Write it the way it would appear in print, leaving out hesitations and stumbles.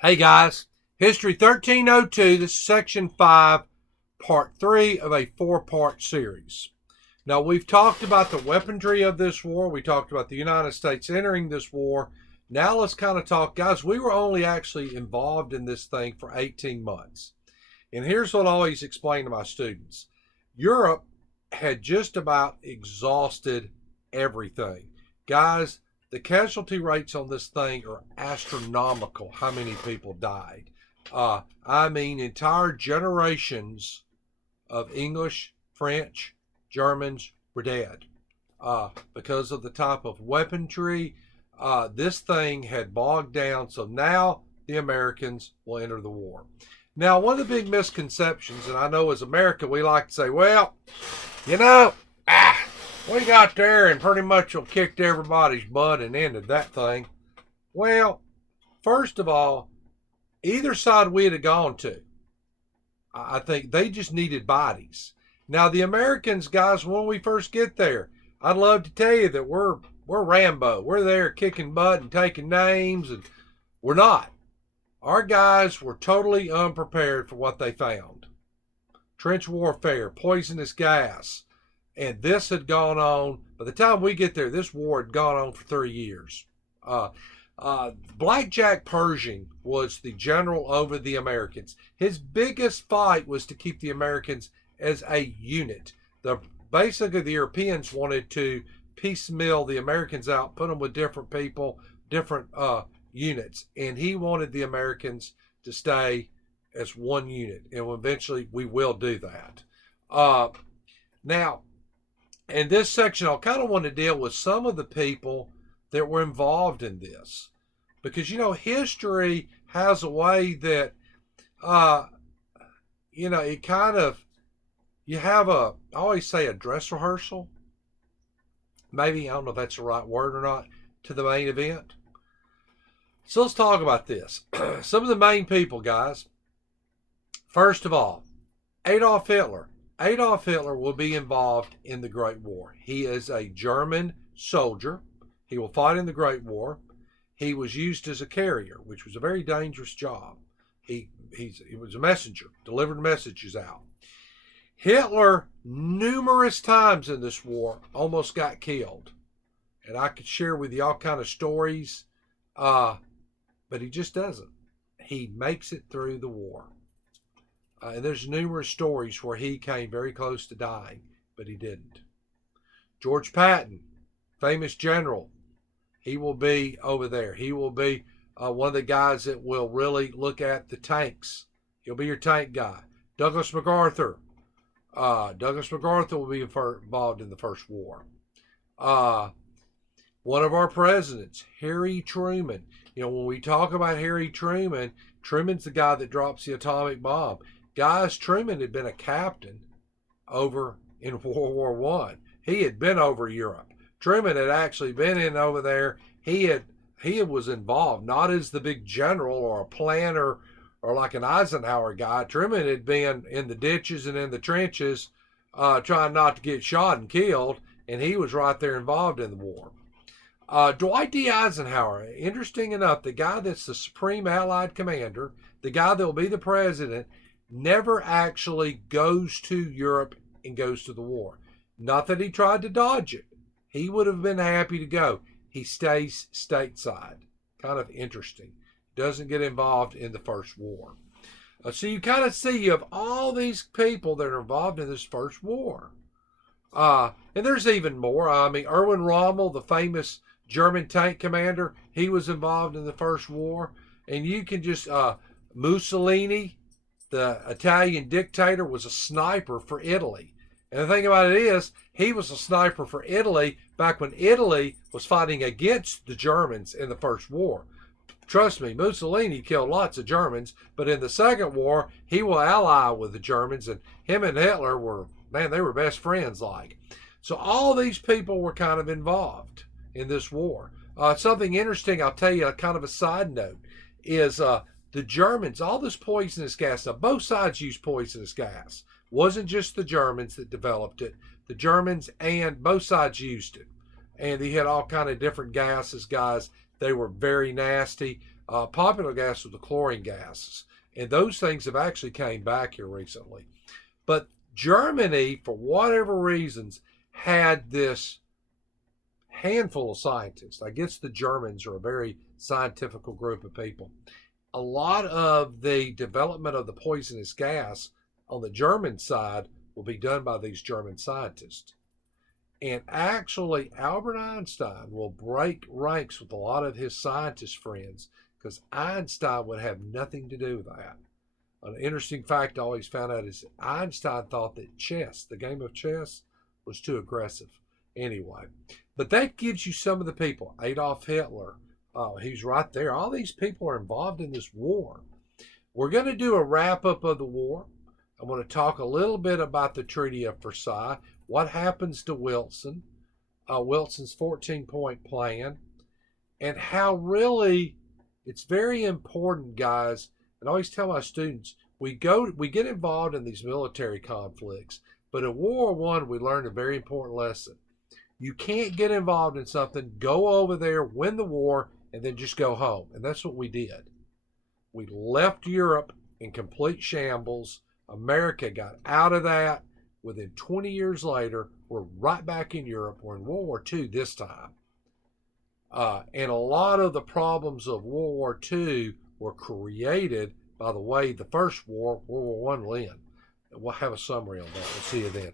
Hey guys, History 1302, this is Section 5, Part 3 of a 4-part series. Now, we've talked about the weaponry of this war. We talked about the United States entering this war. Now let's kind of talk, guys, we were only actually involved in this thing for 18 months. And here's what I always explain to my students. Europe had just about exhausted everything. Guys, the casualty rates on this thing are astronomical. How many people died? I mean, entire generations of English, French, Germans were dead because of the type of weaponry. This thing had bogged down. So now the Americans will enter the war. Now, one of the big misconceptions, and I know as America, we like to say, well, we got there and pretty much kicked everybody's butt and ended that thing. Well, first of all, either side we'd have gone to, I think they just needed bodies. Now, the Americans, guys, when we first get there, I'd love to tell you that we're Rambo. We're there kicking butt and taking names, and we're not. Our guys were totally unprepared for what they found. Trench warfare, poisonous gas. And this had gone on, by the time we get there, this war had gone on for 3 years. Blackjack Pershing was the general over the Americans. His biggest fight was to keep the Americans as a unit. Basically, the Europeans wanted to piecemeal the Americans out, put them with different people, different units. And he wanted the Americans to stay as one unit. And eventually, we will do that. Now, in this section, I kind of want to deal with some of the people that were involved in this. Because, history has a way that, it kind of, you have I always say a dress rehearsal. Maybe, I don't know if that's the right word or not, to the main event. So let's talk about this. Some of the main people, guys. First of all, Adolf Hitler. Adolf Hitler will be involved in the Great War. He is a German soldier. He will fight in the Great War. He was used as a carrier, which was a very dangerous job. He was a messenger, delivered messages out. Hitler, numerous times in this war, almost got killed. And I could share with you all kind of stories, but he just doesn't. He makes it through the war. And there's numerous stories where he came very close to dying, but he didn't. George Patton, famous general, he will be over there. He will be one of the guys that will really look at the tanks. He'll be your tank guy. Douglas MacArthur. Douglas MacArthur will be involved in the first war. One of our presidents, Harry Truman. When we talk about Harry Truman, Truman's the guy that drops the atomic bomb. Guys, Truman had been a captain over in World War I. He had been over Europe. Truman had actually been in over there. He was involved, not as the big general or a planner or like an Eisenhower guy. Truman had been in the ditches and in the trenches trying not to get shot and killed, and he was right there involved in the war. Dwight D. Eisenhower, interesting enough, the guy that's the Supreme Allied Commander, the guy that will be the president, never actually goes to Europe and goes to the war. Not that he tried to dodge it. He would have been happy to go. He stays stateside. Kind of interesting. Doesn't get involved in the first war. So you kind of see you have all these people that are involved in this first war. And there's even more. I mean, Erwin Rommel, the famous German tank commander, he was involved in the first war. And you can just, Mussolini, the Italian dictator, was a sniper for Italy. And the thing about it is, he was a sniper for Italy back when Italy was fighting against the Germans in the First War. Trust me, Mussolini killed lots of Germans, but in the Second War, he will ally with the Germans, and him and Hitler they were best friends like. So all these people were kind of involved in this war. Something interesting, I'll tell you, kind of a side note, is the Germans, all this poisonous gas. Now, both sides used poisonous gas. Wasn't just the Germans that developed it. The Germans and both sides used it. And they had all kind of different gases, guys. They were very nasty. Popular gas was the chlorine gases. And those things have actually came back here recently. But Germany, for whatever reasons, had this handful of scientists. I guess the Germans are a very scientific group of people. A lot of the development of the poisonous gas on the German side will be done by these German scientists. And actually, Albert Einstein will break ranks with a lot of his scientist friends because Einstein would have nothing to do with that. An interesting fact I always found out is Einstein thought that chess, the game of chess, was too aggressive. Anyway, but that gives you some of the people. Adolf Hitler, he's right there. All these people are involved in this war. We're going to do a wrap up of the war. I want to talk a little bit about the Treaty of Versailles, what happens to Wilson, Wilson's 14-point plan, and how really it's very important, guys. And I always tell my students, we get involved in these military conflicts, but in World War I, we learned a very important lesson. You can't get involved in something, go over there, win the war, and then just go home. And that's what we did. We left Europe in complete shambles. America got out of that. Within 20 years later, we're right back in Europe. We're in World War II this time. And a lot of the problems of World War II were created by the way the first war, World War I, went. We'll have a summary on that. We'll see you then.